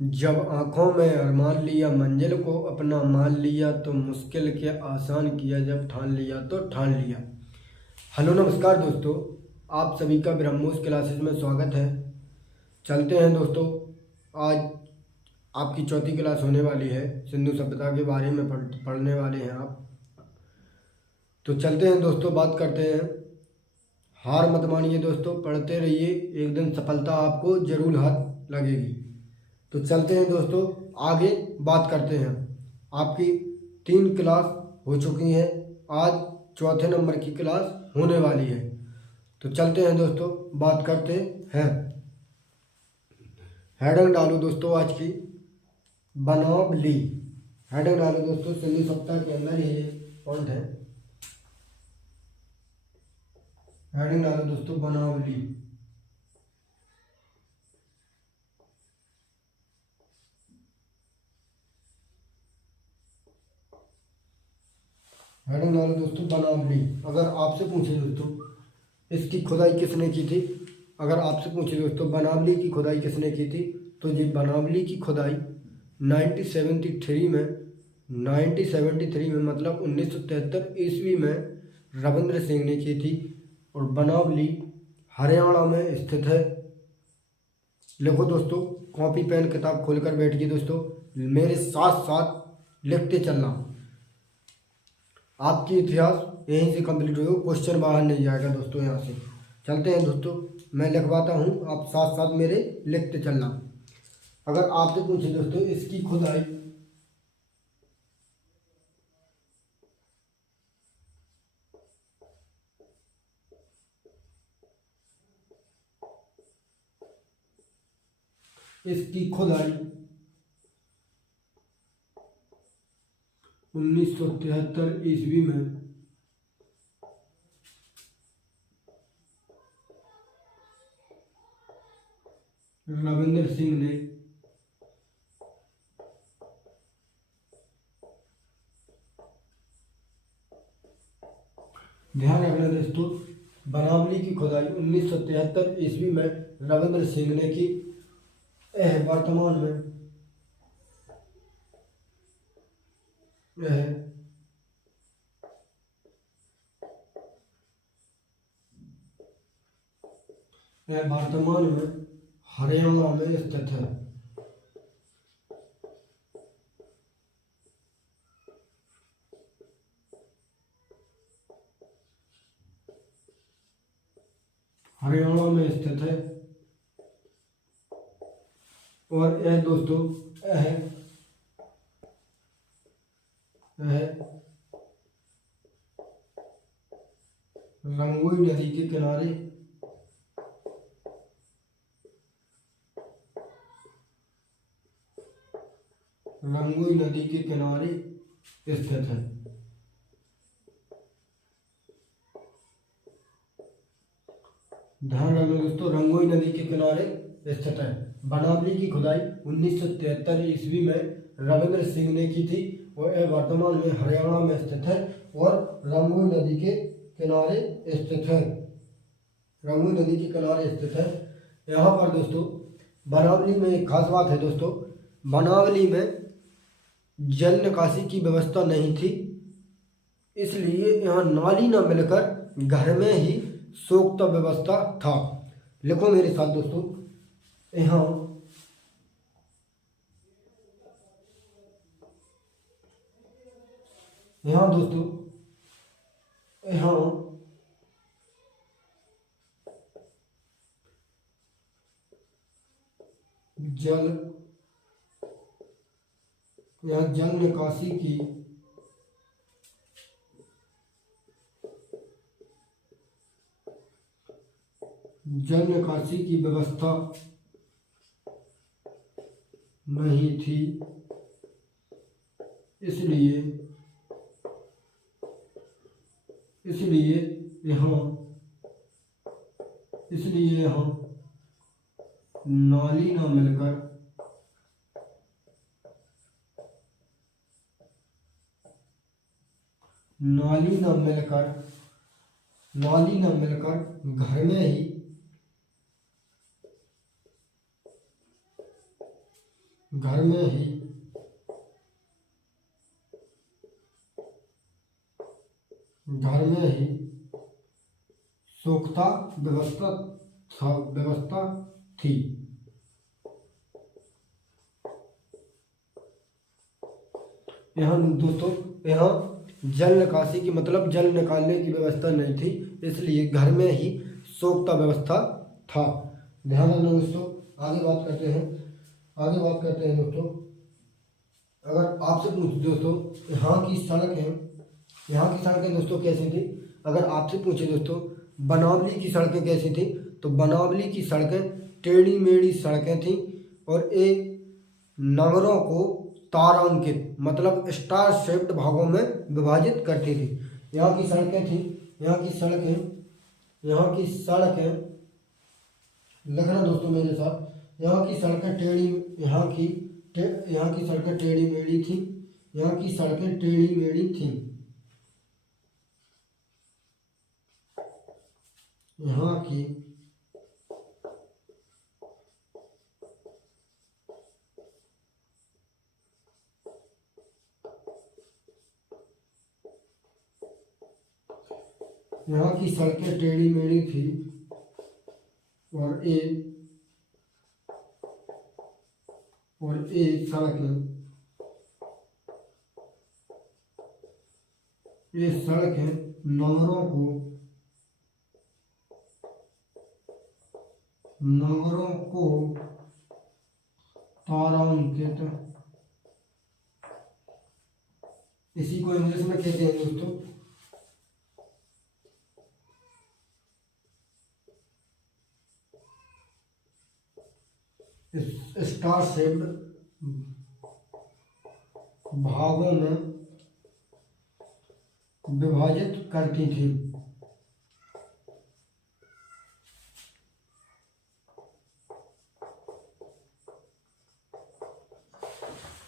जब आँखों में अरमान लिया मंजिल को अपना मान लिया तो मुश्किल के आसान किया जब ठान लिया तो ठान लिया। हेलो नमस्कार दोस्तों, आप सभी का ब्रह्मोस क्लासेस में स्वागत है। चलते हैं दोस्तों, आज आपकी चौथी क्लास होने वाली है। सिंधु सभ्यता के बारे में पढ़ने वाले हैं आप। तो चलते हैं दोस्तों, बात करते हैं। हार मत मानिए दोस्तों, पढ़ते रहिए, एक दिन सफलता आपको जरूर हाथ लगेगी। तो चलते हैं दोस्तों, आगे बात करते हैं। आपकी 3 क्लास हो चुकी हैं, आज चौथे नंबर की क्लास होने वाली है। तो चलते हैं दोस्तों, बात करते हैं। हेडिंग डालो दोस्तों आज की, बनावली। हेडिंग डालो दोस्तों, सिंधु सप्ताह के अंदर ये पॉइंट है। हेडिंग डालो दोस्तों, बनावली। हेडिंग डालो दोस्तों, बनावली। अगर आपसे पूछे दोस्तों इसकी खुदाई किसने की थी, अगर आपसे पूछे दोस्तों बनावली की खुदाई किसने की थी, तो ये बनावली की खुदाई 1973 में 1973 में मतलब 1973 ईस्वी में रविंद्र सिंह ने की थी। और बनावली हरियाणा में स्थित है। लिखो दोस्तों, कॉपी पेन किताब खोलकर बैठिए दोस्तों, मेरे साथ साथ लिखते चलना। आपकी इतिहास यहीं से कंप्लीट हो, क्वेश्चन बाहर नहीं जाएगा दोस्तों। यहाँ से चलते हैं दोस्तों, मैं लिखवाता हूँ, आप साथ साथ मेरे लिखते चलना। अगर आपसे पूछे दोस्तों इसकी खुदाई इसकी खुदाई 1973 ईस्वी में रविंद्र सिंह ने ध्यान रखना दोस्तों, बनावली की खुदाई 1973 ईस्वी में रविंद्र सिंह ने की। वर्तमान में वर्तमान में हरियाणा में स्थित है। हरियाणा में स्थित है। और यह दोस्तों रंगोई नदी के किनारे रंगोई नदी के किनारे स्थित है। ध्यान रखना दोस्तों, रंगोई नदी के किनारे स्थित है। बनावली की खुदाई 1973 ईस्वी में रविंद्र सिंह ने की थी और यह वर्तमान में हरियाणा में स्थित है और रंगोई नदी के किनारे स्थित है। रंगोई नदी के किनारे स्थित है। यहाँ पर दोस्तों बनावली में एक खास बात है दोस्तों, बनावली में जल निकासी की व्यवस्था नहीं थी, इसलिए यहाँ नाली न मिलकर घर में ही सोख्ता व्यवस्था था। लिखो मेरे साथ दोस्तों, यहाँ दोस्तों यहाँ जल निकासी की व्यवस्था नहीं थी, इसलिए यहाँ नाली ना मिलकर नाली न मिलकर घर में ही घर में ही सोख्ता व्यवस्था थी। यहाँ दोस्तों, यहाँ जल निकासी की मतलब जल निकालने की व्यवस्था नहीं थी, इसलिए घर में ही सोख्ता व्यवस्था था। ध्यान रखना दोस्तों। आगे बात करते हैं दोस्तों। अगर आपसे पूछ दोस्तों यहाँ की सड़कें दोस्तों कैसी थी, अगर आपसे पूछे दोस्तों बनावली की सड़कें कैसी थी, तो बनावली की सड़कें टेढ़ी मेढ़ी सड़कें थीं और एक नगरों को तारांकित मतलब स्टार शेप्ड भागों में विभाजित करती थी। यहाँ की सड़कें लिखना दोस्तों मेरे साथ। यहाँ की सड़कें टेढ़ी मेढ़ी थी। यहाँ की सड़कें टेढ़ी मेढ़ी थी। यहाँ की सड़कें टेढ़ी मेढ़ी थी और ये सड़कें नगरों को तारांकित, इसी को इंग्लिश में कहते हैं दोस्तों स्टार शेप्ड भागों में विभाजित करती थी।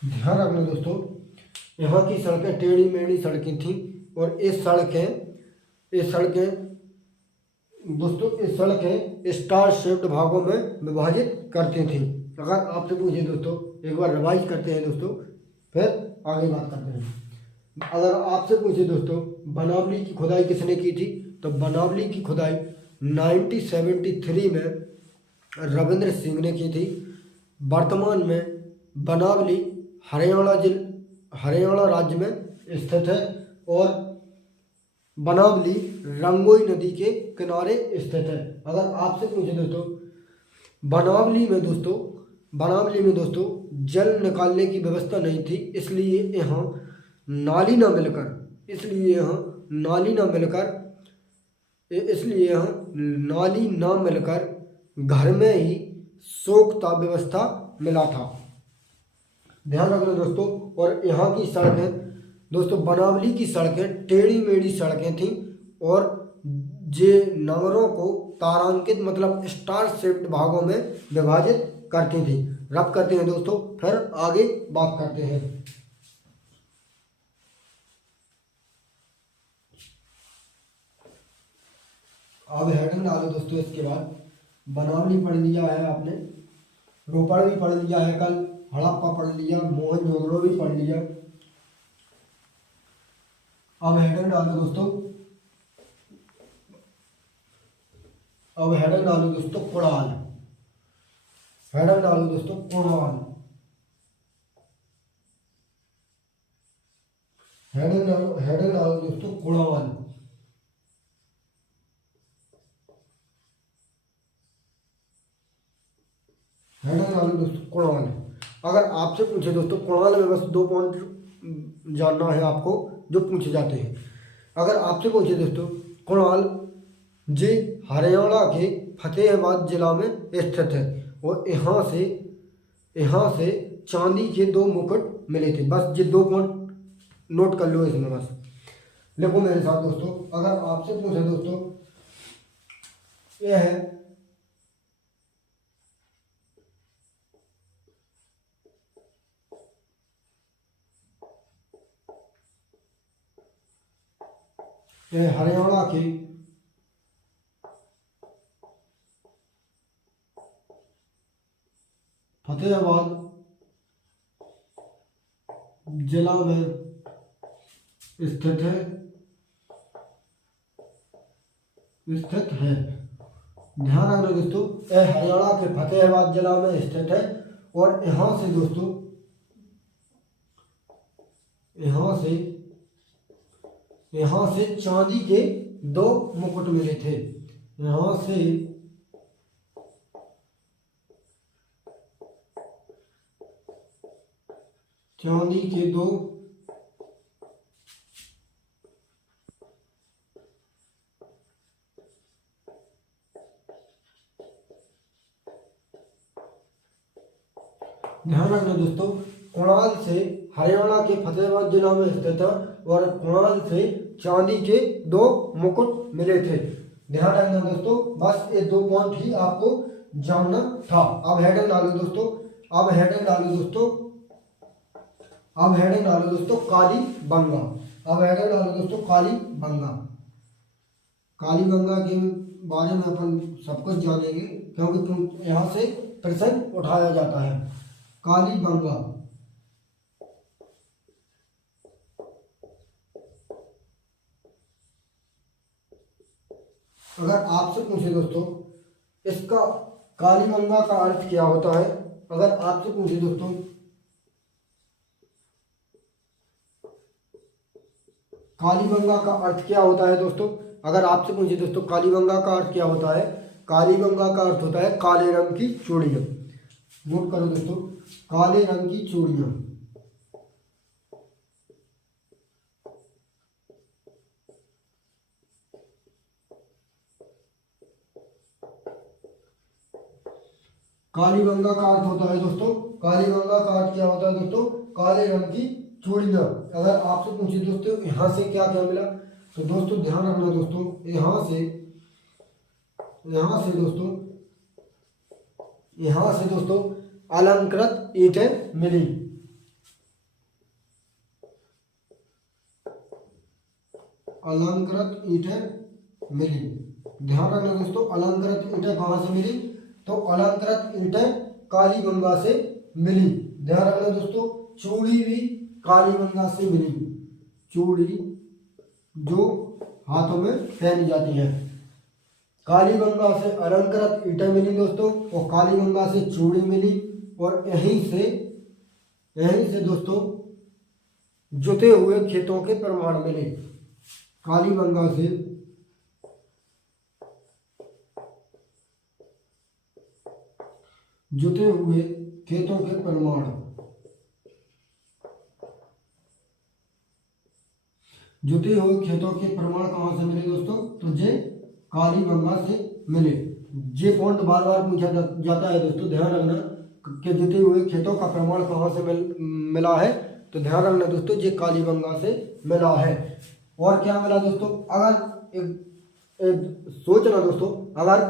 ध्यान रखना दोस्तों, यहाँ की सड़कें टेढ़ी मेढ़ी सड़कें थीं और ये सड़कें स्टार शेप्ड भागों में विभाजित करती थीं। अगर आपसे पूछे दोस्तों, एक बार रिवाइज करते हैं दोस्तों, फिर आगे बात करते हैं। अगर आपसे पूछे दोस्तों बनावली की खुदाई किसने की थी, तो बनावली की खुदाई 1973 में रविंद्र सिंह ने की थी। वर्तमान में बनावली हरियाणा राज्य में स्थित है और बनावली रंगोई नदी के किनारे स्थित है। अगर आपसे पूछे दोस्तों बनावली में दोस्तों जल निकालने की व्यवस्था नहीं थी, इसलिए यहाँ नाली ना मिलकर घर में ही सोख्ता व्यवस्था मिला था। ध्यान रखना दोस्तों। और यहाँ की सड़कें दोस्तों, बनावली की सड़कें टेढ़ी मेढ़ी सड़कें थीं और जे नगरों को तारांकित मतलब स्टार शेप्ड भागों में विभाजित करती थी। रब करते हैं दोस्तों, फिर आगे बात करते हैं। अब हेडिंग डालो दोस्तों। इसके बाद बनावली पढ़ लिया है आपने, रोपड़ भी पढ़ लिया है, कल हड़प्पा पढ़ लिया, मोहनजोदड़ो भी पढ़ लिया। अब हेडिंग डालो दोस्तों, कुड़ाल। हेडिंग डालो दोस्तों कुड़ाल। हेडिंग डालो दोस्तों कुड़ाल। हेडिंग डालो दोस्तों कुड़ाल। अगर आपसे पूछे दोस्तों कुड़ाल में बस 2 पॉइंट जानना है आपको जो पूछे जाते हैं। अगर आपसे पूछे दोस्तों कुड़ाल जी हरियाणा के फतेहाबाद जिला में स्थित है और यहाँ से चांदी के 2 मुकुट मिले थे। बस ये 2 पॉइंट नोट कर लो इसमें, बस लिखो मेरे साथ दोस्तों। अगर आपसे पूछे दोस्तों यह है हरियाणा के फतेहाबाद जिला में स्थित है, ध्यान रखना दोस्तों, यह हरियाणा के फतेहाबाद जिला में स्थित है। और यहाँ से दोस्तों, यहाँ से चांदी के 2 मुकुट मिले थे। यहाँ से चांदी के 2 ध्यान रखना दोस्तों, कुणाल से हरियाणा के फतेहाबाद जिला में स्थित है और कुणाल से चांदी के 2 मुकुट मिले थे। ध्यान रखना दोस्तों, बस ये 2 पॉइंट ही आपको जानना था। अब हेडिंग डालो दोस्तों, कालीबंगा। कालीबंगा के बारे में अपन सब कुछ जानेंगे, क्योंकि यहाँ से प्रश्न उठाया जाता है। कालीबंगा, अगर आपसे पूछे दोस्तों इसका कालीबंगा का अर्थ क्या होता है, अगर आपसे पूछे दोस्तों कालीबंगा का अर्थ क्या होता है दोस्तों, अगर आपसे पूछे दोस्तों कालीबंगा का अर्थ क्या होता है, कालीबंगा का अर्थ होता है काले रंग की चूड़ियाँ। नोट करो दोस्तों, काले रंग की चूड़ियाँ। कालीबंगा का अर्थ होता है दोस्तों, कालीबंगा का अर्थ क्या होता है दोस्तों, काले रंग की चूड़ियाँ। अगर आपसे पूछे दोस्तों यहाँ से क्या क्या मिला, तो दोस्तों ध्यान रखना दोस्तों, यहाँ से दोस्तों अलंकृत ईंटें मिली। ध्यान रखना दोस्तों, अलंकृत ईंटें कहाँ से मिली, तो अलंकृत ईंटें कालीबंगा से मिली। ध्यान रखना दोस्तों, चूड़ी भी कालीबंगा से मिली, चूड़ी जो हाथों में पहनी जाती है। कालीबंगा से अलंकृत ईंटें मिली दोस्तों, और कालीबंगा से चूड़ी मिली, और यहीं से दोस्तों जुते हुए खेतों के प्रमाण मिले। कालीबंगा से जुते हुए खेतों के प्रमाण, कहाँ से मिले दोस्तों, तो जे कालीबंगा से मिले। ये पॉइंट बार बार पूछा जाता है दोस्तों, ध्यान रखना कि जुते हुए खेतों का प्रमाण कहाँ से मिला है, तो ध्यान रखना दोस्तों ये कालीबंगा से मिला है। और क्या मिला दोस्तों, अगर सोचना दोस्तों, अगर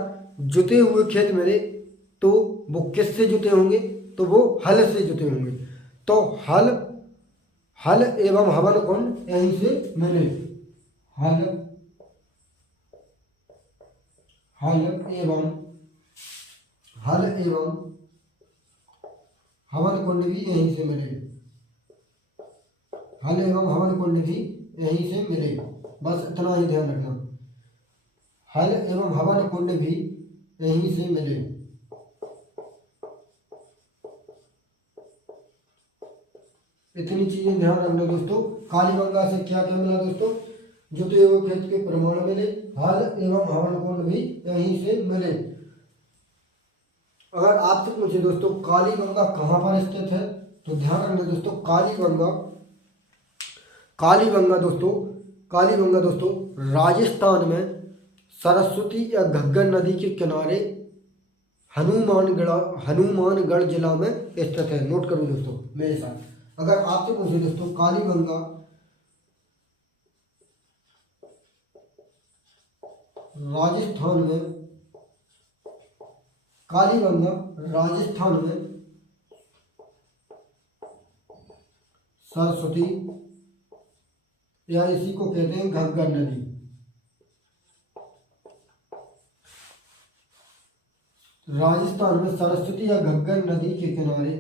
जुते हुए खेत मिले तो वो किससे जुते होंगे, तो वो हल से जुते होंगे। तो हल एवं हवन कुंड यहीं से मिले। हल एवं हवन कुंड भी यहीं से मिले। बस इतना ही ध्यान रखना, हल एवं हवन कुंड भी यहीं से मिले। इतनी चीजें ध्यान रखना दोस्तों। कालीबंगा से क्या क्या मिला दोस्तों, जुते हुए खेत के प्रमाण मिले, हल एवं हवन कुंड भी यहीं से मिले। अगर आपसे पूछे दोस्तों कालीबंगा कहाँ पर स्थित है, तो ध्यान रखना दोस्तों, कालीबंगा दोस्तों राजस्थान में सरस्वती या घग्गर नदी के किनारे हनुमानगढ़ जिला में स्थित है। नोट करो दोस्तों मेरे साथ, अगर आपसे पूछे दोस्तों कालीबंगा राजस्थान में सरस्वती या इसी को कहते हैं घग्गर नदी, राजस्थान में सरस्वती या घग्गर नदी के किनारे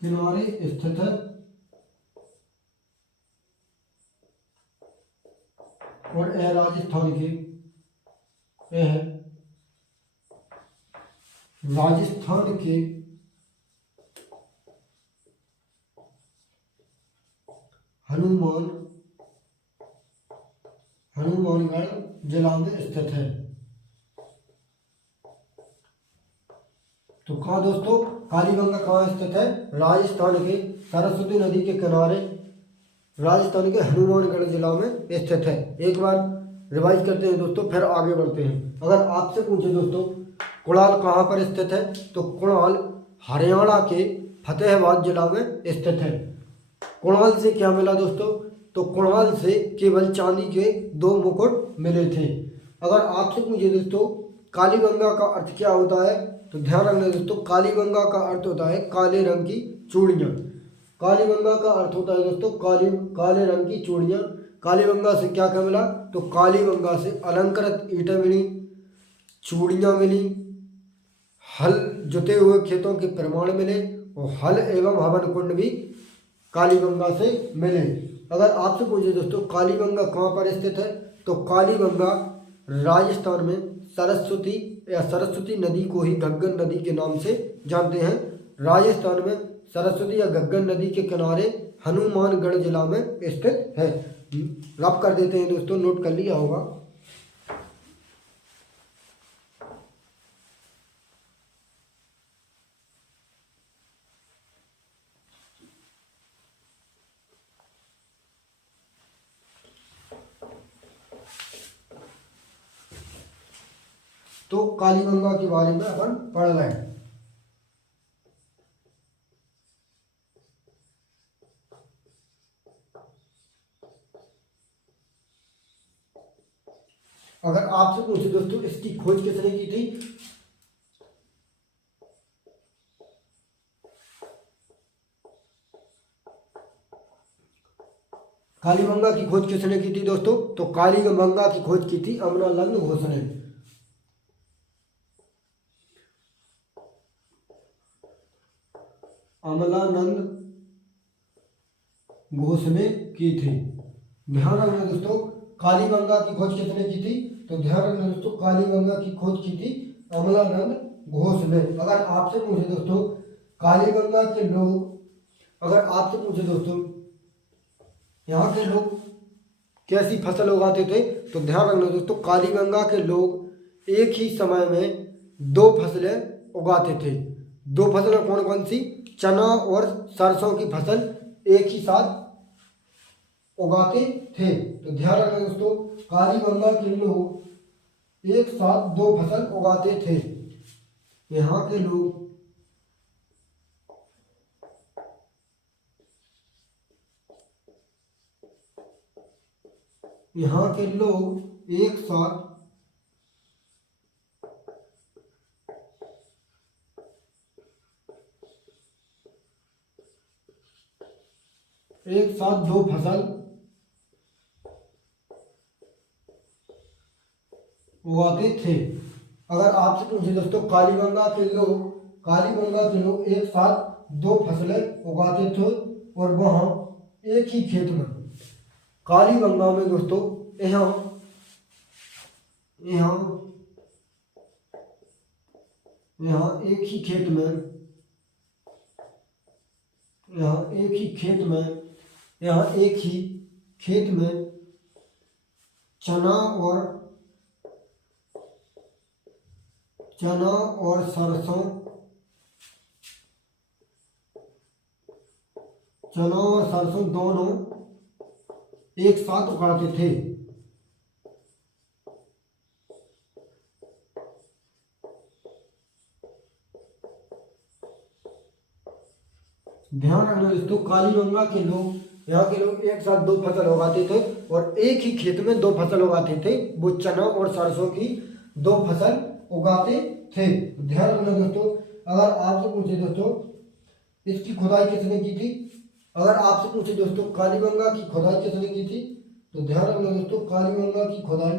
किनारे स्थित है और यह राजस्थान के हनुमानगढ़ जिला में स्थित है। तो कहाँ दोस्तों, कालीबंगा कहाँ स्थित है? राजस्थान के सरस्वती नदी के किनारे, राजस्थान के हनुमानगढ़ जिला में स्थित है। एक बार रिवाइज करते हैं दोस्तों, फिर आगे बढ़ते हैं। अगर आपसे पूछे दोस्तों कुणाल कहाँ पर स्थित है, तो कुणाल हरियाणा के फतेहाबाद जिला में स्थित है। कुणाल से क्या मिला दोस्तों, तो कुणाल से केवल चांदी के 2 मुकुट मिले थे। अगर आपसे पूछे दोस्तों कालीबंगा का अर्थ क्या होता है, तो ध्यान रखना दोस्तों, कालीबंगा का अर्थ होता है काले रंग की चूड़ियाँ। कालीबंगा का अर्थ होता है दोस्तों काले रंग की चूड़ियाँ। कालीबंगा से क्या क्या मिला, तो कालीबंगा से अलंकृत ईंटें मिली, चूड़ियाँ मिली, हल जुते हुए खेतों के प्रमाण मिले और हल एवं हवन कुंड भी कालीबंगा से मिले। अगर आपसे पूछे दोस्तों कालीबंगा कहाँ पर स्थित है, तो कालीबंगा राजस्थान में सरस्वती नदी को ही घग्गर नदी के नाम से जानते हैं। राजस्थान में सरस्वती या घग्गर नदी के किनारे हनुमानगढ़ जिला में स्थित है। रब कर देते हैं दोस्तों, नोट कर लिया होगा। तो कालीबंगा के बारे में अपन पढ़ रहे हैं। अगर आपसे पूछे दोस्तों इसकी खोज किसने की थी, कालीबंगा की खोज किसने की थी दोस्तों, तो कालीबंगा की खोज की थी अमलानंद घोष ने। अमलानंद घोष ने की थी। ध्यान रखना दोस्तों, कालीबंगा की खोज किसने की थी, तो ध्यान रखना दोस्तों, कालीबंगा की खोज की थी अमलानंद घोष ने। अगर आपसे पूछे दोस्तों कालीबंगा के लोग, अगर आपसे पूछे दोस्तों यहाँ के लोग कैसी फसल उगाते थे, तो ध्यान रखना दोस्तों, कालीबंगा के लोग एक ही समय में 2 फसलें उगाते थे। 2 फसलें कौन कौन सी, चना और सरसों की फसल एक ही साथ उगाते थे। तो ध्यान रखना दोस्तों, कालीबंगा के लोग एक साथ 2 फसल उगाते थे। यहाँ के लोग एक साथ दो फसल उगाते थे। अगर आपसे पूछे दोस्तों कालीबंगा के लोग एक साथ 2 फसलें उगाते थे और वहाँ एक ही खेत में, कालीबंगा में दोस्तों यहाँ एक ही खेत में चना और सरसों दोनों एक साथ उगाते थे। ध्यान रखना दोस्तों, कालीबंगा के लोग, यहाँ के लोग एक साथ 2 फसल उगाते थे और एक ही खेत में 2 फसल उगाते थे। वो चना और सरसों की 2 फसल उगाते थे। ध्यान रखना दोस्तों, अगर आपसे पूछे दोस्तों इसकी खुदाई किसने की थी, अगर आपसे पूछे दोस्तों कालीबंगा की खुदाई किसने की थी, तो ध्यान रखना दोस्तों, कालीबंगा की खुदाई,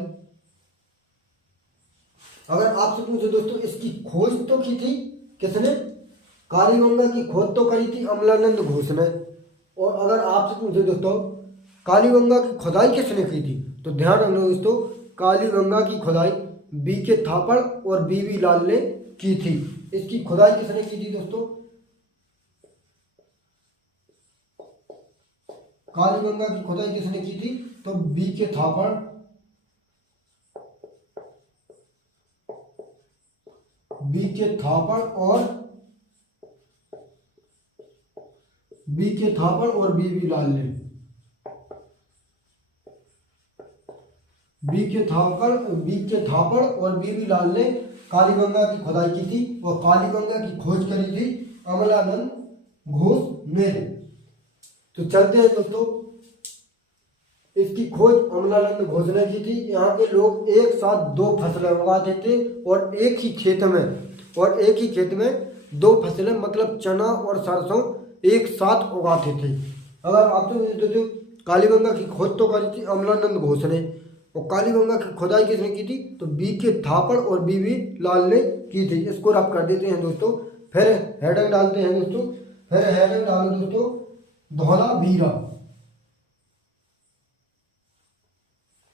अगर आपसे पूछे दोस्तों इसकी खोज तो की थी किसने, कालीगंगा की खोज तो करी थी अमलानंद घोष ने। और अगर आपसे पूछे दोस्तों कालीगंगा की खुदाई किसने की थी, तो ध्यान रखना दोस्तों, कालीगंगा की खुदाई बीके थापड़ और बीवी लाल ने की थी। इसकी खुदाई किसने की थी दोस्तों, कालीगंगा की खुदाई किसने की थी, तो बीके थापड़, बीके थापड़ और बीवी लाल ने, बीके थापड़ और बीवी लाल ने कालीगंगा की खुदाई की थी और कालीगंगा की खोज करी थी अमलानंद घोष ने। तो चलते हैं दोस्तों, इसकी खोज अमलानंद घोष ने की थी। यहाँ के लोग एक साथ दो फसलें उगाते थे और एक ही खेत में दो फसलें मतलब चना और सरसों एक साथ उगाते थे। अगर आपसे दोस्तों कालीगंगा की खोज तो करी थी अमलानंद घोष ने और कालीगंगा की खुदाई किसने की थी, तो बीके थापड़ और बीवी लाल ने की थी। इसको रब कर देते हैं दोस्तों। फिर हेडिंग डालते हैं दोस्तों, फिर हेडिंग डालो दोस्तों धौलावीरा,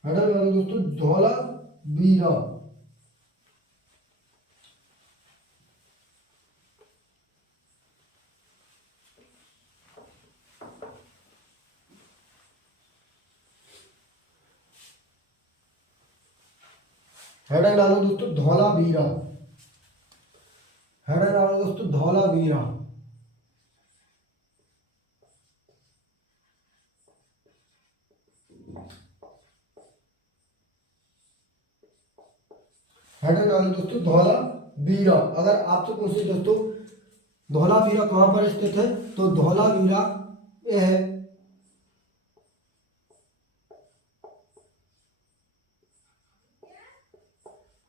हेडिंग डालो दोस्तों धौलावीरा। हेडिंग डालो दोस्तों धौलावीरा, हेडिंग डालो दोस्तों धौलावीरा। हेडिंग डालो दोस्तों धौलावीरा। अगर आपसे पूछे दोस्तों धौलावीरा कहाँ पर स्थित है, तो धौलावीरा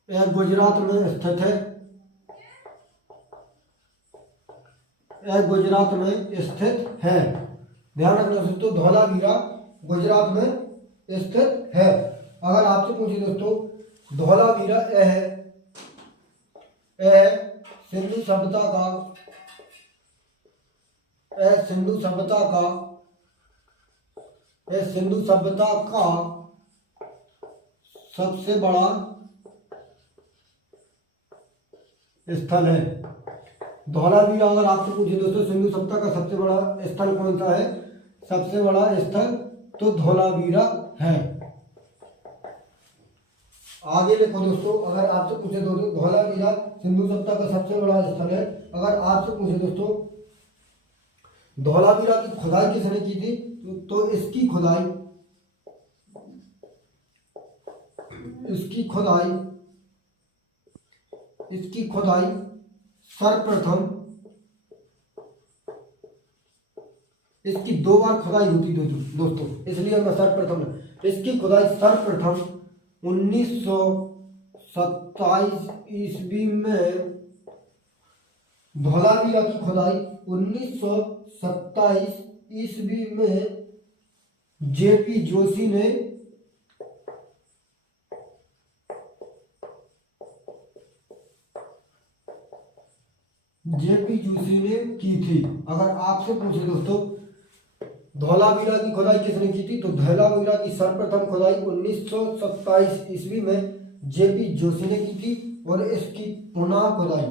यह गुजरात में स्थित है, यह गुजरात में स्थित है। ध्यान रखना दोस्तों धौलावीरा गुजरात में स्थित है। अगर आपसे पूछे दोस्तों धौलावीरा यह सिंधु सभ्यता का सबसे बड़ा स्थल है। धौलावीरा अगर आपसे पूछे दोस्तों सिंधु सभ्यता का सबसे बड़ा स्थल कौन सा है, सबसे बड़ा स्थल तो धौलावीरा है। आगे लिखो दोस्तों, अगर आपसे पूछे दोस्तों धौलावीरा सिंधु सभ्यता का सबसे बड़ा स्थल है। अगर आपसे पूछे दोस्तों धौलावीरा की खुदाई किसने की थी, तो इसकी खुदाई सर्वप्रथम, इसकी दो बार खुदाई होती दोस्तों, इसलिए मैं सर्वप्रथम, इसकी खुदाई सर्वप्रथम 1927 ईस्वी में, धौलावीरा की खुदाई 1927 ईस्वी में जेपी जोशी ने की थी। अगर आपसे पूछे दोस्तों धौलावीरा की खुदाई किसने की थी, तो धौलावीरा की सर्वप्रथम खुदाई 1927 ईस्वी में जेपी जोशी ने की थी और इसकी पुनः खुदाई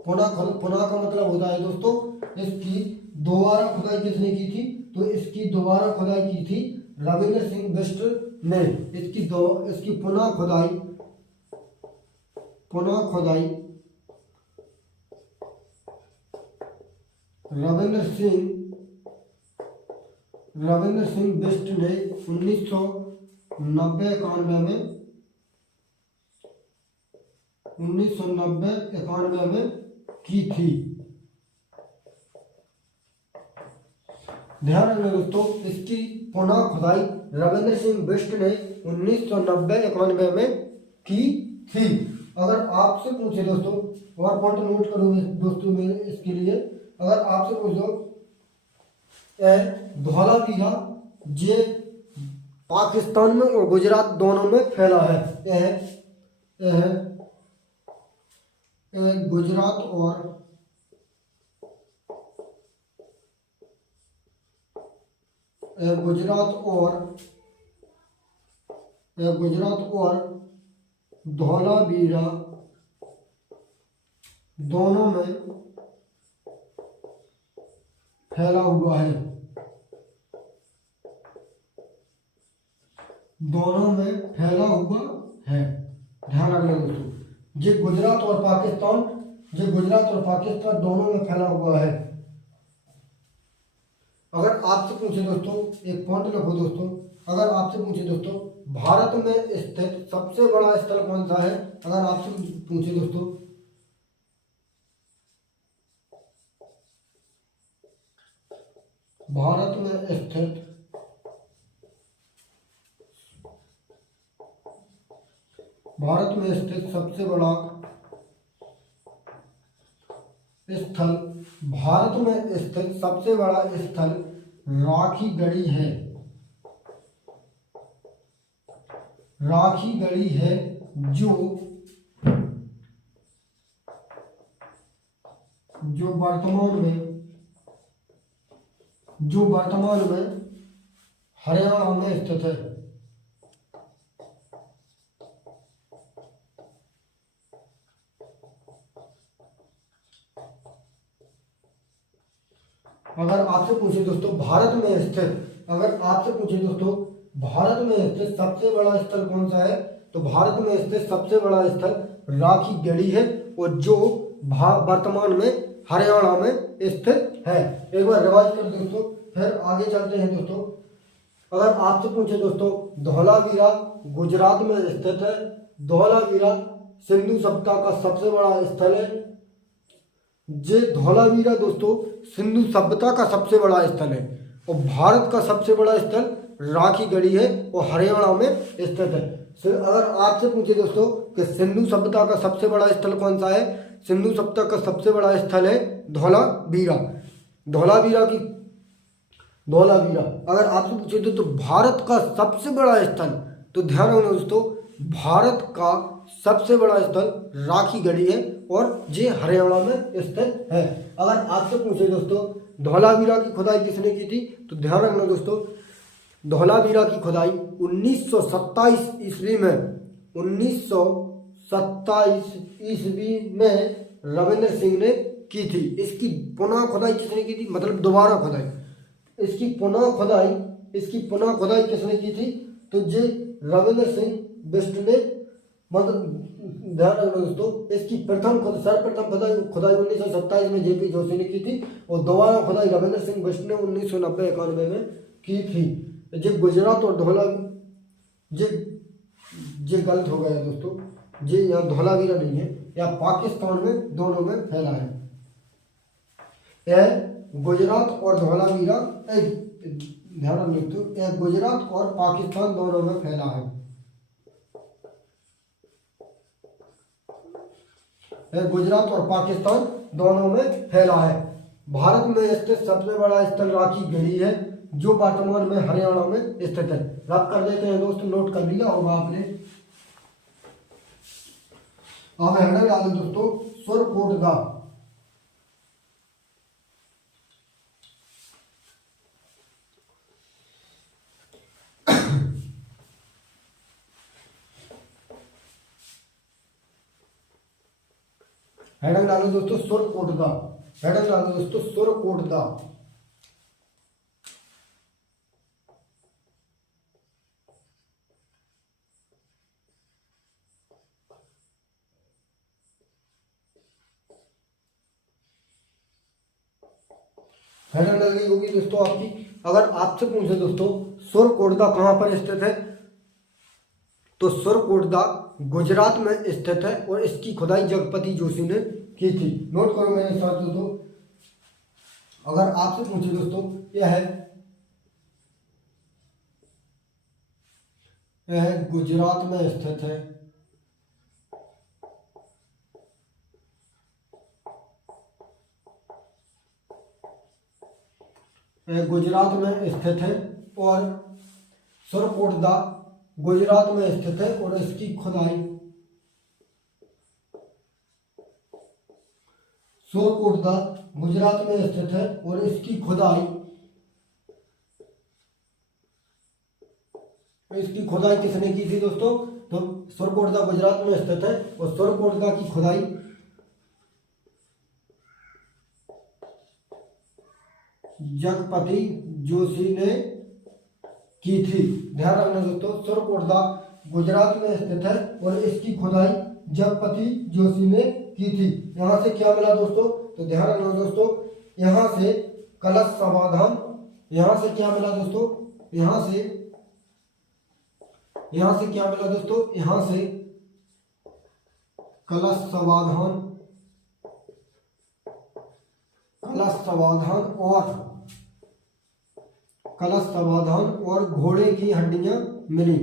पुनः का मतलब होता है दोस्तों इसकी दोबारा खुदाई किसने की थी, तो इसकी दोबारा खुदाई की थी रविंद्र सिंह बिष्ट ने। इसकी पुनः खुदाई रविंद्र सिंह बिष्ट ने 1990-91 में की थी। ध्यान रखना दोस्तों, इसकी पुनः खुदाई रविंद्र सिंह बिष्ट ने 1990-91 में की थी। अगर आपसे पूछे दोस्तों और पॉइंट नोट करोगे दोस्तों मेरे इसके लिए, अगर आपसे पूछो धौलावीरा पाकिस्तान में और गुजरात दोनों में फैला है। यह गुजरात और धौलावीरा दोनों में फैला हुआ है। दोनों में फैला हुआ है, ध्यान रखना दोस्तों। ये गुजरात और पाकिस्तान दोनों में फैला हुआ है। अगर आपसे पूछे दोस्तों, एक पॉइंट लिखो दोस्तों, अगर आपसे पूछे दोस्तों भारत में स्थित सबसे बड़ा स्थल कौन सा है, अगर आपसे पूछे दोस्तों भारत में स्थित सबसे बड़ा स्थल, भारत में स्थित सबसे बड़ा स्थल राखी गढ़ी है। जो वर्तमान में हरियाणा में स्थित है। अगर आपसे पूछे दोस्तों भारत में स्थित सबसे बड़ा स्थल कौन सा है, तो भारत में स्थित सबसे बड़ा स्थल राखी गढ़ी है, और जो वर्तमान में हरियाणा में स्थित है। एक बार रिवाइज कर दोस्तों, फिर आगे चलते हैं दोस्तों। अगर आपसे पूछे दोस्तों धौलावीरा गुजरात में स्थित है। धौलावीरा सिंधु सभ्यता का सबसे बड़ा स्थल है। ये धौलावीरा दोस्तों सिंधु सभ्यता का सबसे बड़ा स्थल है, और भारत का सबसे बड़ा स्थल राखी गढ़ी है और हरियाणा में स्थित है। अगर आपसे पूछे दोस्तों कि सिंधु सभ्यता का सबसे बड़ा स्थल कौन सा है, सिंधु सभ्यता का सबसे बड़ा स्थल है धौलावीरा। अगर आपसे पूछे तो भारत का सबसे बड़ा स्थल, तो ध्यान रखना दोस्तों, भारत का सबसे बड़ा स्थल राखी गढ़ी है और ये हरियाणा में स्थित है। अगर आपसे पूछे दोस्तों धौलावीरा की खुदाई किसने की थी, तो ध्यान रखना दोस्तों, धौलावीरा की खुदाई 1927 ईस्वी में रविंद्र सिंह ने की थी। इसकी पुनः खुदाई किसने की थी, मतलब दोबारा खुदाई, इसकी पुनः खुदाई किसने की थी, तो ये रविंद्र सिंह बिष्ट ने, मतलब ध्यान रखना दोस्तों, इसकी सर्वप्रथम खुदाई 1927 में जेपी जोशी ने की थी, और दोबारा खुदाई रविंद्र सिंह बिष्ट ने 1990-91 में की थी। ये गुजरात और ये गलत हो गया दोस्तों, ये यहाँ धौलावीरा नहीं है, यहाँ पाकिस्तान में दोनों में फैला है। यह गुजरात और धौलावीरा, ध्यान रखना दोस्तों, यह गुजरात और पाकिस्तान दोनों में फैला है। गुजरात और पाकिस्तान दोनों में फैला है। भारत में स्थित सबसे बड़ा स्थल राखी गढ़ी है, जो वर्तमान में हरियाणा में स्थित है। रब कर देते हैं दोस्तों, नोट कर लिया होगा आपने। अब हेडर डालो दोस्तों, सुरकोटदा। हेडर डालो दोस्तों सुरकोटदा। हेडर डालो दोस्तों सुरकोटदा। हेडर डल गई होगी दोस्तों आपकी। अगर आपसे पूछे दोस्तों सुरकोटदा कहाँ पर स्थित है, तो सुरकोटदा गुजरात में स्थित है, और इसकी खुदाई जगपति जोशी ने की थी। नोट करो मेरे साथ दोस्तों। अगर आपसे पूछे दोस्तों, यह गुजरात में स्थित है। गुजरात में स्थित है और सरकोटदा गुजरात में स्थित है और इसकी खुदाई सरकोटदा गुजरात में स्थित है और इसकी खुदाई किसने की थी दोस्तों? तो सरकोटदा गुजरात में स्थित है और सरकोटदा की खुदाई जगपति जोशी ने की थी। ध्यान रखना दोस्तों, सरकोटदा गुजरात में स्थित है और इसकी खुदाई जगपति जोशी ने की थी। यहाँ से क्या मिला दोस्तों? तो ध्यान रखना दोस्तों, यहाँ से कलश समाधान, यहाँ से क्या मिला दोस्तों? यहाँ से क्या मिला दोस्तों? यहाँ से कलश समाधान और घोड़े की हड्डियां मिली।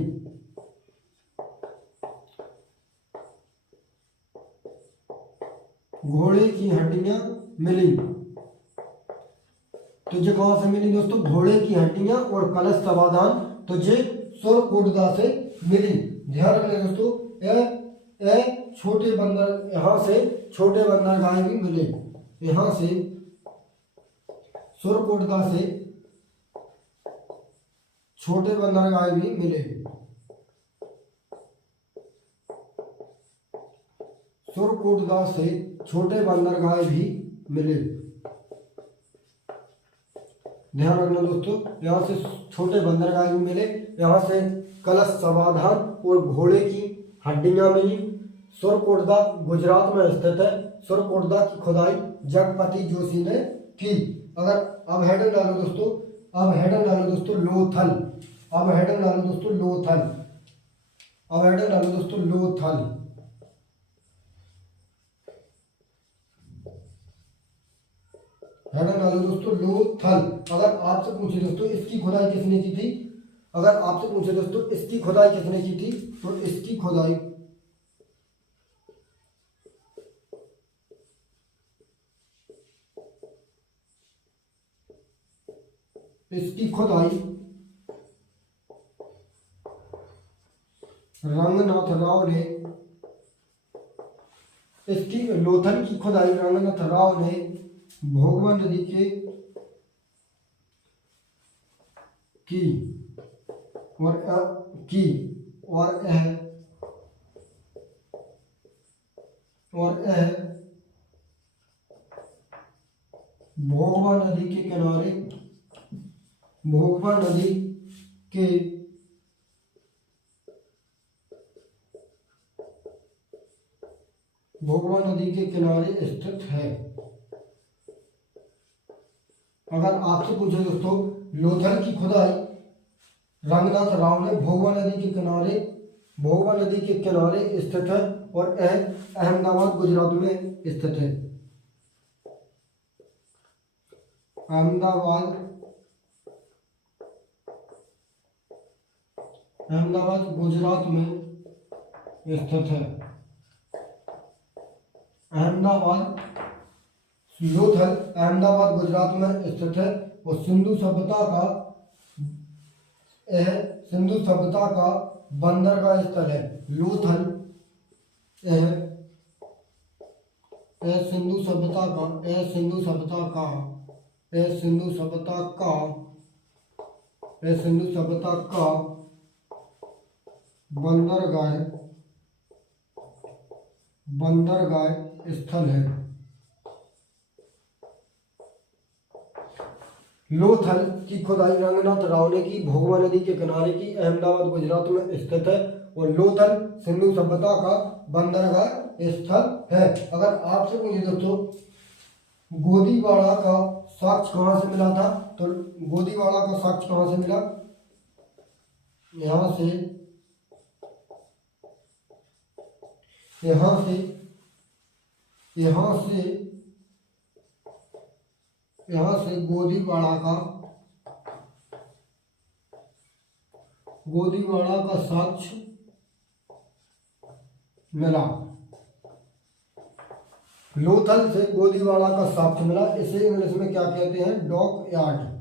घोड़े की हड्डियां मिली तो ये कहां से मिली दोस्तों? घोड़े की हड्डियां और कलश समाधान तो ये सरकोटदा से मिली। ध्यान रखना दोस्तों, छोटे बंदर, यहाँ से छोटे बंदरगाह भी मिले। यहाँ से सरकोटदा से छोटे बंदरगाह भी मिले। सरकोटदा से छोटे बंदरगाह भी मिले। ध्यान रखना दोस्तों, यहाँ से छोटे बंदरगाह भी मिले, यहाँ से कलश समाधान और घोड़े की हड्डियां मिली। सरकोटदा गुजरात में स्थित है। सरकोटदा की खुदाई जगपति जोशी ने की। अगर अब हेडर डालो दोस्तों, लोथल। अब हेडर डालो दोस्तों लोथल। हेडर डालो दोस्तों लोथल। अगर आपसे पूछे दोस्तों इसकी खुदाई किसने की थी? अगर आपसे पूछे दोस्तों इसकी खुदाई किसने की थी, तो इसकी खुदाई रंगनाथ राव ने, इसकी लोथल की खुदाई रंगनाथ राव ने भोगवा नदी के की और भोगवा नदी के किनारे, भोगवा नदी के किनारे स्थित है। अगर आपसे पूछे दोस्तों लोथल की खुदाई रंगनाथ राव ने भोगवा नदी के किनारे स्थित है और अहमदाबाद गुजरात में स्थित है। अहमदाबाद गुजरात में स्थित है। लोथल अहमदाबाद गुजरात में स्थित है और सिंधु सभ्यता का बंदरगाह स्थल है। लोथल सिंधु सभ्यता का बंदरगाह स्थल है। लोथल की खुदाई रंगनाथ राव ने की, भोगवा नदी के किनारे की, अहमदाबाद गुजरात में स्थित है और लोथल सिंधु सभ्यता का बंदरगाह स्थल है। अगर आपसे पूछे दोस्तों गोदीवाड़ा का साक्ष्य कहाँ से मिला था, तो गोदीवाड़ा का साक्ष्य कहाँ से मिला? यहाँ से गोदीवाड़ा का साक्ष्य मिला। लोथल से गोदीवाड़ा का साक्ष्य मिला। इसे इंग्लिश में क्या कहते हैं? Dockyard.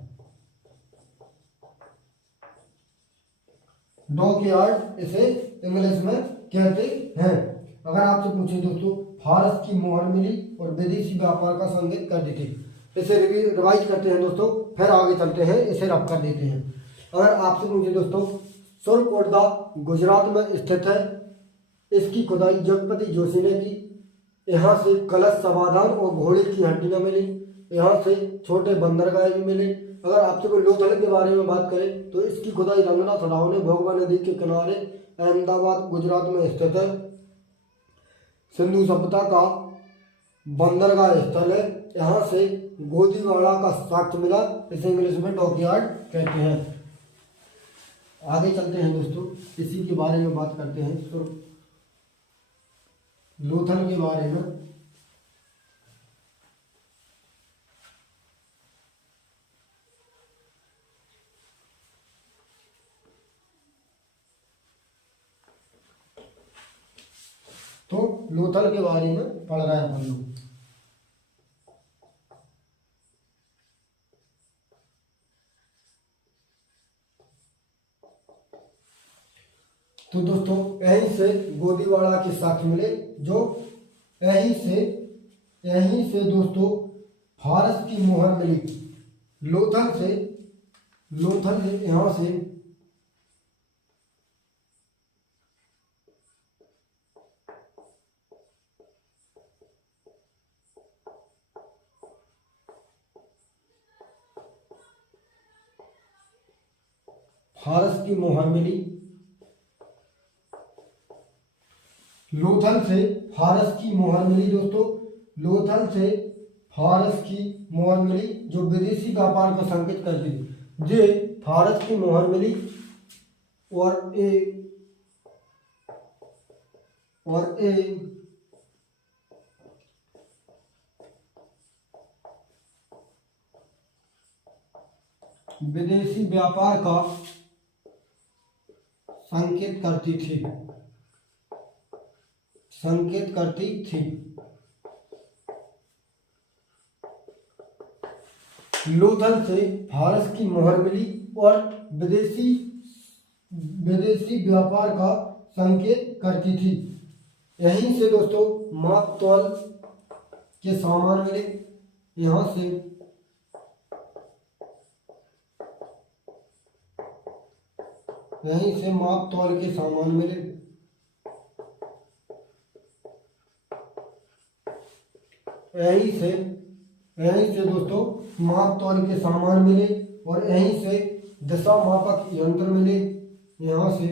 डॉकयार्ड इसे इंग्लिश में कहते हैं। अगर आपसे पूछे दोस्तों फारस की मोहर मिली और विदेशी व्यापार का संकेत कर दी थी। इसे रिवाइज करते हैं दोस्तों, फिर आगे चलते हैं, इसे रब कर देते हैं। अगर आपसे पूछे दोस्तों सुरकोटदा गुजरात में स्थित है, इसकी खुदाई जगपति जोशी ने की। यहाँ से कलश समाधान और घोड़े की हड्डियां मिली। यहाँ से छोटे बंदरगाह भी मिले। अगर आपसे कोई लोथल के बारे में बात करें तो इसकी खुदाई रंगनाथ राव ने भोगवा नदी के किनारे अहमदाबाद गुजरात में स्थित है। सिंधु सभ्यता का बंदरगाह स्थल है। यहाँ से गोदीवाड़ा का साक्ष्य मिला, इसे इंग्लिश में डॉकयार्ड कहते हैं। आगे चलते हैं दोस्तों, इसी के बारे में बात करते हैं लोथल के बारे में। तो लोथल के बारे में पढ़ रहे हैं हम लोग। तो दोस्तों यहीं से गोदीवाड़ा के साक्ष्य मिले, जो यहीं से दोस्तों फारस की मोहर मिली। लोथल से यहाँ से फारस की मोहर मिली। लोथल से फारस की मोहर मिली दोस्तों, लोथल से फारस की मोहर मिली जो विदेशी व्यापार का संकेत करती थी। जे फारस की मोहर मिली और ए विदेशी व्यापार का संकेत करती थी। लोथल से फारस की मोहर मिली और विदेशी व्यापार का संकेत करती थी। यहीं से दोस्तों माप तौल के सामान मिले। यहाँ से माप तौल के सामान मिले। यहीं से दोस्तों माप तौल के सामान मिले और यहीं से दिशा मापक यंत्र मिले। यहाँ से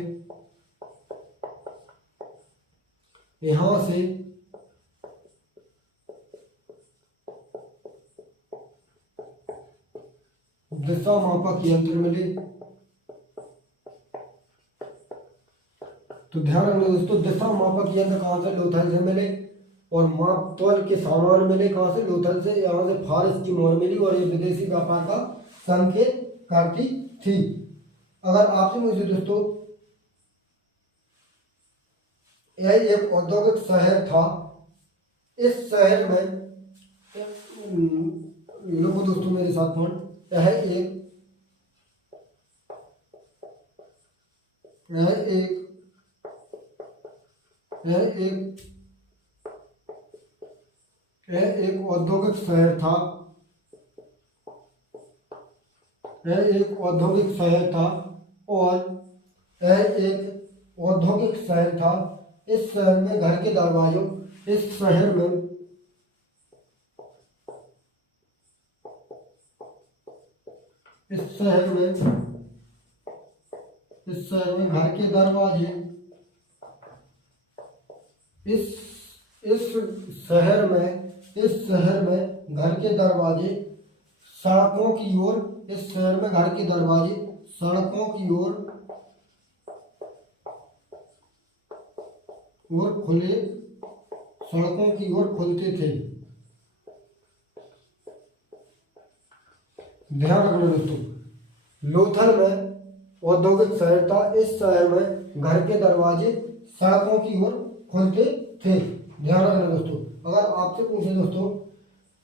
दिशा मापक यंत्र मिले। तो ध्यान रखना दोस्तों, दिशा मापक यंत्र कहाँ से? लोथल से मिले। और माप तौल के सामान मिले कहाँ से? लोथल से। यहाँ से फारस की मोहर मिली और ये विदेशी व्यापार का संकेत करती थी। अगर आपसे मुझे दोस्तों यह एक औद्योगिक शहर था, इस शहर में लोगों दोस्तों मेरे साथ फोन, यह एक औद्योगिक शहर था। यह एक औद्योगिक शहर था और यह एक औद्योगिक शहर था। इस शहर में घर के दरवाजों, इस शहर में घर के दरवाजे, इस शहर में घर के दरवाजे सड़कों की ओर, इस शहर में घर के दरवाजे सड़कों की ओर खुलते थे। ध्यान रखना दोस्तों, लोथल में औद्योगिक शहर था। इस शहर में घर के दरवाजे सड़कों की ओर खुलते थे। ध्यान रखना दोस्तों। अगर आपसे पूछे दोस्तों,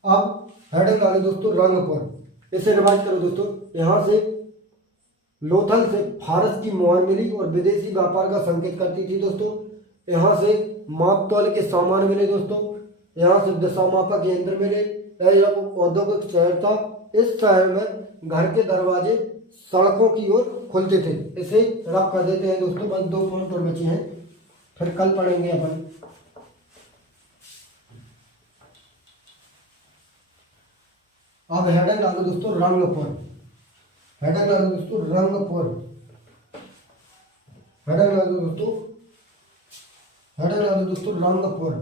अब हेडिंग डाले दोस्तों रंग पर, इसे रिवाइज करो दोस्तों। यहाँ से लोथल से फारस की मोहर मिली और विदेशी व्यापार का संकेत करती थी दोस्तों। यहाँ से माप तौल के सामान मिले दोस्तों। यहाँ से दिशा मापक यंत्र मिले। यह औद्योगिक शहर था। इस शहर में घर के दरवाजे सड़कों की ओर खुलते थे। इसे रब कर देते हैं दोस्तों। बस 2 पॉइंट और बचे हैं, फिर कल पढ़ेंगे अपन। अब हेडिंग डालो दोस्तों रंगपुर। हेडिंग डालो दोस्तों रंगपुर। हेडिंग डालो दोस्तों, हेडिंग डालो दोस्तों रंगपुर।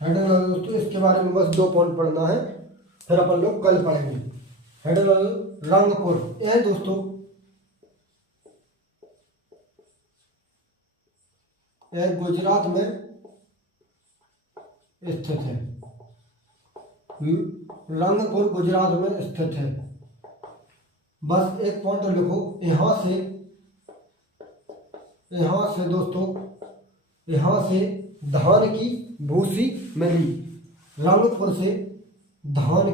हेडिंग डालो दोस्तों, इसके बारे में बस 2 पॉइंट पढ़ना है, फिर अपन लोग कल पढ़ेंगे। हेडिंग डालो रंगपुर। यह दोस्तों यह गुजरात में स्थित है। रंगपुर गुजरात में स्थित है। बस 1 पॉइंट लिखो। यहाँ से दोस्तों, यहाँ से धान की भूसी मिली। रंगपुर से धान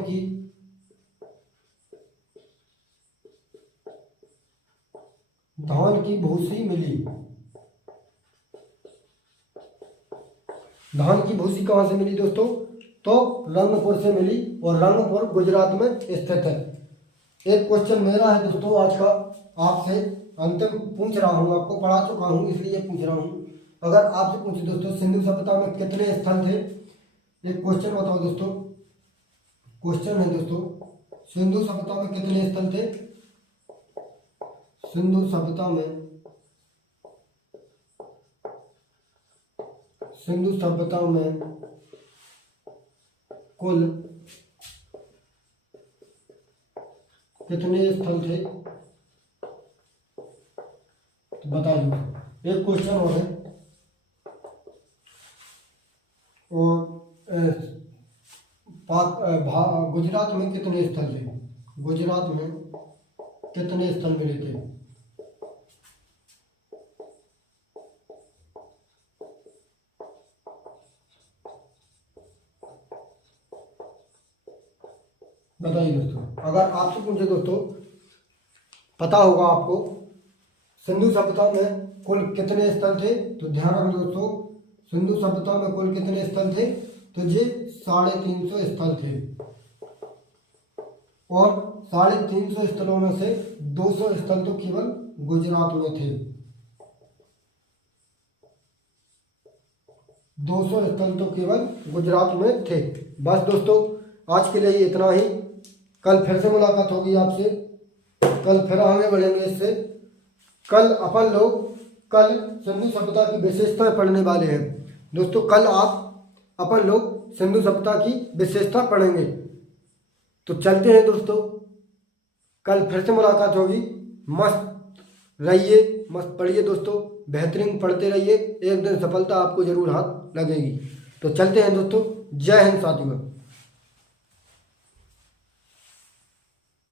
की भूसी मिली। धान की भूसी कहाँ से मिली दोस्तों? तो रंगपुर से मिली, और रंगपुर गुजरात में स्थित है। एक क्वेश्चन मेरा है दोस्तों आज का, आपसे अंतिम पूछ रहा हूँ, आपको पढ़ा चुका हूँ इसलिए पूछ रहा हूँ। अगर आपसे पूछे दोस्तों सिंधु सभ्यता में कितने स्थल थे, एक क्वेश्चन बताओ दोस्तों। क्वेश्चन है दोस्तों, सिंधु सभ्यता में कितने स्थल थे? सिंधु सभ्यता में कुल कितने स्थल थे, तो बताइए। एक क्वेश्चन और है, गुजरात में कितने स्थल थे? गुजरात में कितने स्थल मिले थे? बताइए दोस्तों। अगर आपसे पूछे दोस्तों, पता होगा आपको सिंधु सभ्यता में कुल कितने स्थल थे, तो ध्यान रखना दोस्तों, सिंधु सभ्यता में कुल कितने स्थल थे? तो ये 350 स्थल थे, और 350 स्थलों में से 200 स्थल तो केवल गुजरात में थे। 200 स्थल तो केवल गुजरात में थे। बस दोस्तों आज के लिए इतना ही। कल फिर से मुलाकात होगी आपसे, कल फिर आगे बढ़ेंगे इससे। कल अपन लोग सिंधु सभ्यता की विशेषताएं पढ़ने वाले हैं दोस्तों। कल अपन लोग सिंधु सभ्यता की विशेषता पढ़ेंगे। तो चलते हैं दोस्तों, कल फिर से मुलाकात होगी। मस्त रहिए, मस्त पढ़िए दोस्तों, बेहतरीन पढ़ते रहिए। एक दिन सफलता आपको जरूर हाथ लगेगी। तो चलते हैं दोस्तों। जय हिंद साथियों।